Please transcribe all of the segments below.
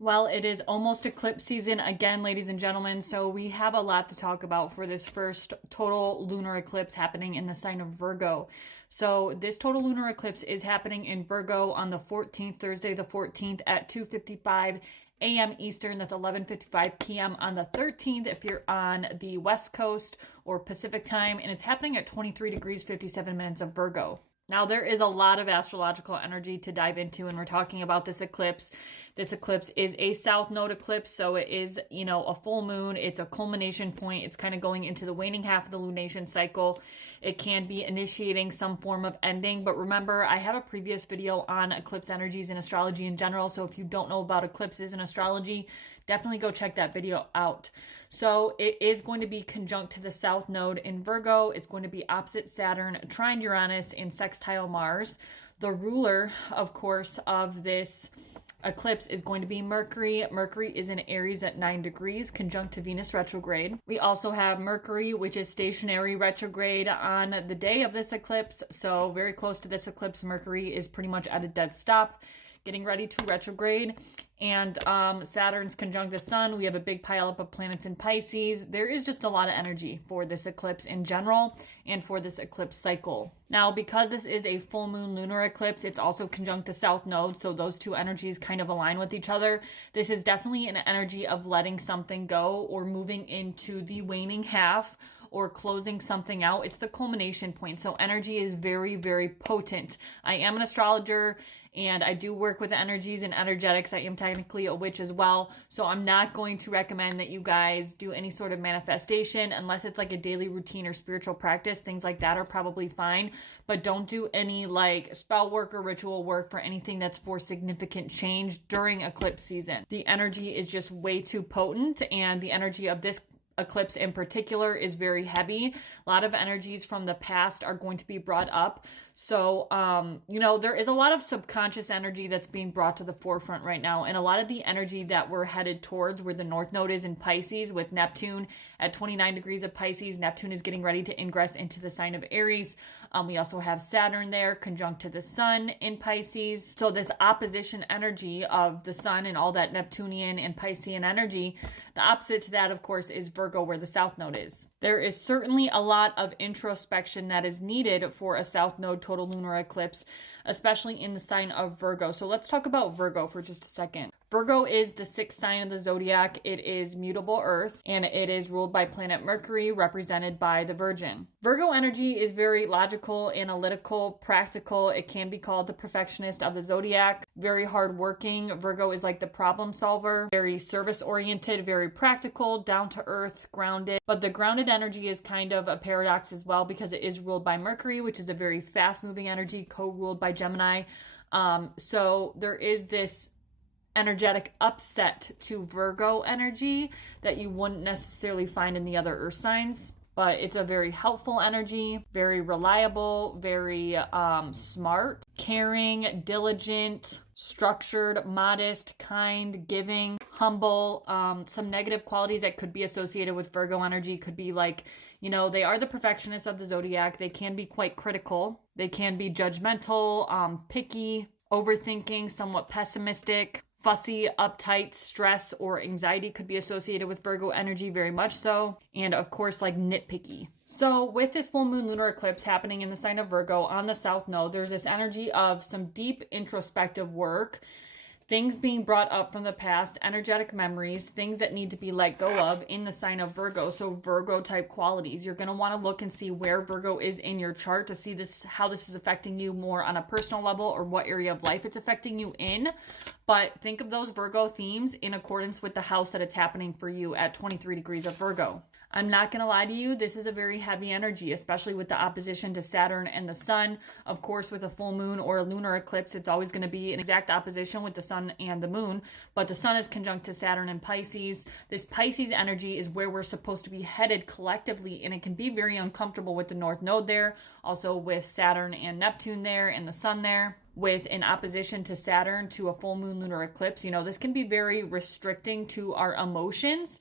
Well, it is almost eclipse season again, ladies and gentlemen, so we have a lot to talk about for this first total lunar eclipse happening in the sign of Virgo. So this total lunar eclipse is happening in Virgo on the 14th, Thursday the 14th at 2:55 a.m. Eastern. That's 11:55 p.m. on the 13th if you're on the West Coast or Pacific time, and it's happening at 23 degrees 57 minutes of Virgo. Now, there is a lot of astrological energy to dive into when we're talking about this eclipse. This eclipse is a south node eclipse, so it is, a full moon. It's a culmination point. It's kind of going into the waning half of the lunation cycle. It can be initiating some form of ending, but remember, I have a previous video on eclipse energies and astrology in general, so if you don't know about eclipses and astrology, definitely go check that video out. So it is going to be conjunct to the south node in Virgo. It's going to be opposite Saturn, trine Uranus, and sextile Mars. The ruler, of course, of this eclipse is going to be Mercury. Mercury is in Aries at 9 degrees, conjunct to Venus retrograde. We also have Mercury, which is stationary retrograde on the day of this eclipse. So very close to this eclipse, Mercury is pretty much at a dead stop, getting ready to retrograde. And Saturn's conjunct the sun. We have a big pileup of planets in Pisces. There is just a lot of energy for this eclipse in general and for this eclipse cycle. Now, because this is a full moon lunar eclipse, it's also conjunct the south node, so those two energies kind of align with each other. This is definitely an energy of letting something go or moving into the waning half or closing something out. It's the culmination point. So energy is very, very potent. I am an astrologer and I do work with energies and energetics. I am technically a witch as well. So I'm not going to recommend that you guys do any sort of manifestation unless it's like a daily routine or spiritual practice. Things like that are probably fine, but don't do any like spell work or ritual work for anything that's for significant change during eclipse season. The energy is just way too potent, and the energy of this eclipse in particular is very heavy. A lot of energies from the past are going to be brought up. So, there is a lot of subconscious energy that's being brought to the forefront right now. And a lot of the energy that we're headed towards where the North Node is in Pisces with Neptune at 29 degrees of Pisces. Neptune is getting ready to ingress into the sign of Aries. We also have Saturn there conjunct to the sun in Pisces. So this opposition energy of the sun and all that Neptunian and Piscean energy, the opposite to that, of course, is Virgo, where the South Node is. There is certainly a lot of introspection that is needed for a South Node total lunar eclipse, especially in the sign of Virgo. So let's talk about Virgo for just a second. Virgo is the sixth sign of the zodiac. It is mutable earth, and it is ruled by planet Mercury, represented by the Virgin. Virgo energy is very logical, analytical, practical. It can be called the perfectionist of the zodiac. Very hardworking. Virgo is like the problem solver, very service-oriented, very practical, down-to-earth, grounded. But the grounded energy is kind of a paradox as well because it is ruled by Mercury, which is a very fast-moving energy, co-ruled by Gemini. So there is this energetic upset to Virgo energy that you wouldn't necessarily find in the other earth signs, but it's a very helpful energy, very reliable, very smart, caring, diligent, structured, modest, kind, giving, humble. Some negative qualities that could be associated with Virgo energy could be like, they are the perfectionists of the zodiac. They can be quite critical. They can be judgmental, picky, overthinking, somewhat pessimistic, fussy, uptight, stress, or anxiety could be associated with Virgo energy, very much so. And of course, like nitpicky. So with this full moon lunar eclipse happening in the sign of Virgo on the South Node, there's this energy of some deep introspective work, things being brought up from the past, energetic memories, things that need to be let go of in the sign of Virgo. So Virgo type qualities. You're going to want to look and see where Virgo is in your chart to see how this is affecting you more on a personal level or what area of life it's affecting you in. But think of those Virgo themes in accordance with the house that it's happening for you at 23 degrees of Virgo. I'm not going to lie to you, this is a very heavy energy, especially with the opposition to Saturn and the sun. Of course, with a full moon or a lunar eclipse, it's always going to be an exact opposition with the sun and the moon, but the sun is conjunct to Saturn and Pisces. This Pisces energy is where we're supposed to be headed collectively, and it can be very uncomfortable with the North Node there, also with Saturn and Neptune there and the sun there. With an opposition to Saturn to a full moon lunar eclipse, this can be very restricting to our emotions.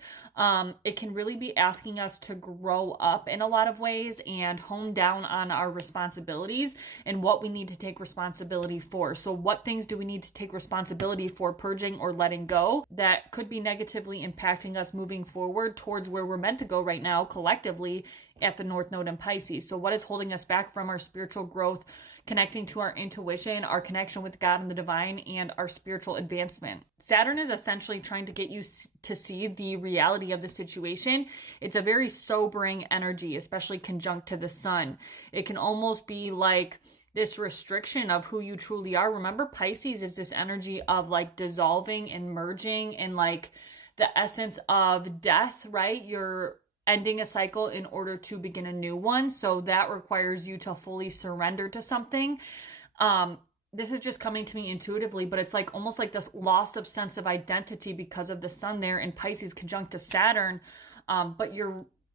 It can really be asking us to grow up in a lot of ways and hone down on our responsibilities and what we need to take responsibility for. So what things do we need to take responsibility for purging or letting go that could be negatively impacting us moving forward towards where we're meant to go right now collectively at the North Node in Pisces. So what is holding us back from our spiritual growth, connecting to our intuition, our connection with God and the divine, and our spiritual advancement? Saturn is essentially trying to get you to see the reality of the situation. It's a very sobering energy, especially conjunct to the sun. It can almost be like this restriction of who you truly are. Remember, Pisces is this energy of like dissolving and merging and like the essence of death, right? You're ending a cycle in order to begin a new one. So that requires you to fully surrender to something. This is just coming to me intuitively, but it's like almost like this loss of sense of identity because of the sun there in Pisces conjunct to Saturn. But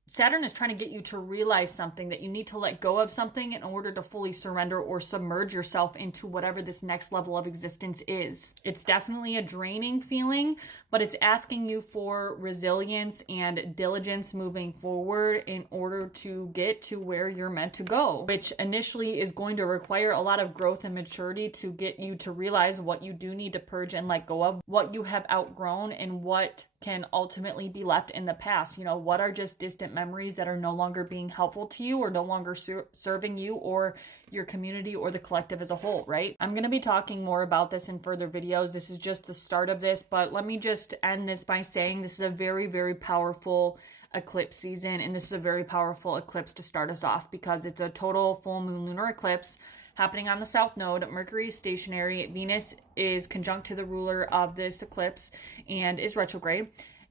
Saturn is trying to get you to realize something, that you need to let go of something in order to fully surrender or submerge yourself into whatever this next level of existence is. It's definitely a draining feeling, but it's asking you for resilience and diligence moving forward in order to get to where you're meant to go, which initially is going to require a lot of growth and maturity to get you to realize what you do need to purge and let go of, what you have outgrown, and what can ultimately be left in the past. You know, what are just distant memories that are no longer being helpful to you or no longer serving you or your community or the collective as a whole, right? I'm going to be talking more about this in further videos. This is just the start of this, but let me just end this by saying this is a very, very powerful eclipse season, and this is a very powerful eclipse to start us off because it's a total full moon lunar eclipse happening on the south node. Mercury is stationary. Venus is conjunct to the ruler of this eclipse and is retrograde.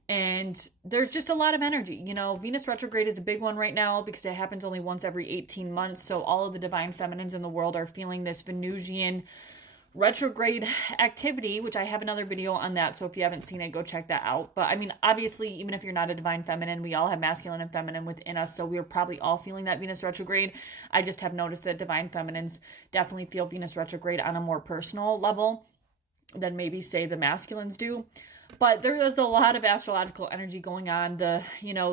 And there's just a lot of energy. You know, Venus retrograde is a big one right now because it happens only once every 18 months. So all of the divine feminines in the world are feeling this Venusian retrograde activity, which I have another video on that. So if you haven't seen it, go check that out. But I mean, obviously, even if you're not a divine feminine, we all have masculine and feminine within us. So we're probably all feeling that Venus retrograde. I just have noticed that divine feminines definitely feel Venus retrograde on a more personal level than maybe say the masculines do. But there is a lot of astrological energy going on. The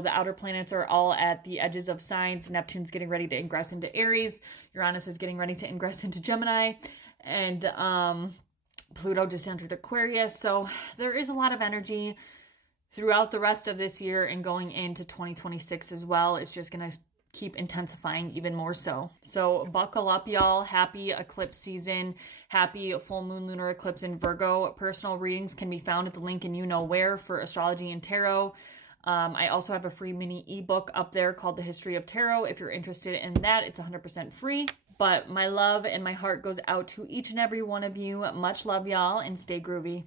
outer planets are all at the edges of signs. Neptune's getting ready to ingress into Aries. Uranus is getting ready to ingress into Gemini. And Pluto just entered Aquarius. So there is a lot of energy throughout the rest of this year and going into 2026 as well. It's just going to keep intensifying even more so. So buckle up, y'all. Happy eclipse season. Happy full moon lunar eclipse in Virgo. Personal readings can be found at the link in you know where for astrology and tarot. I also have a free mini ebook up there called The History of Tarot. If you're interested in that, it's 100% free. But my love and my heart goes out to each and every one of you. Much love, y'all, and stay groovy.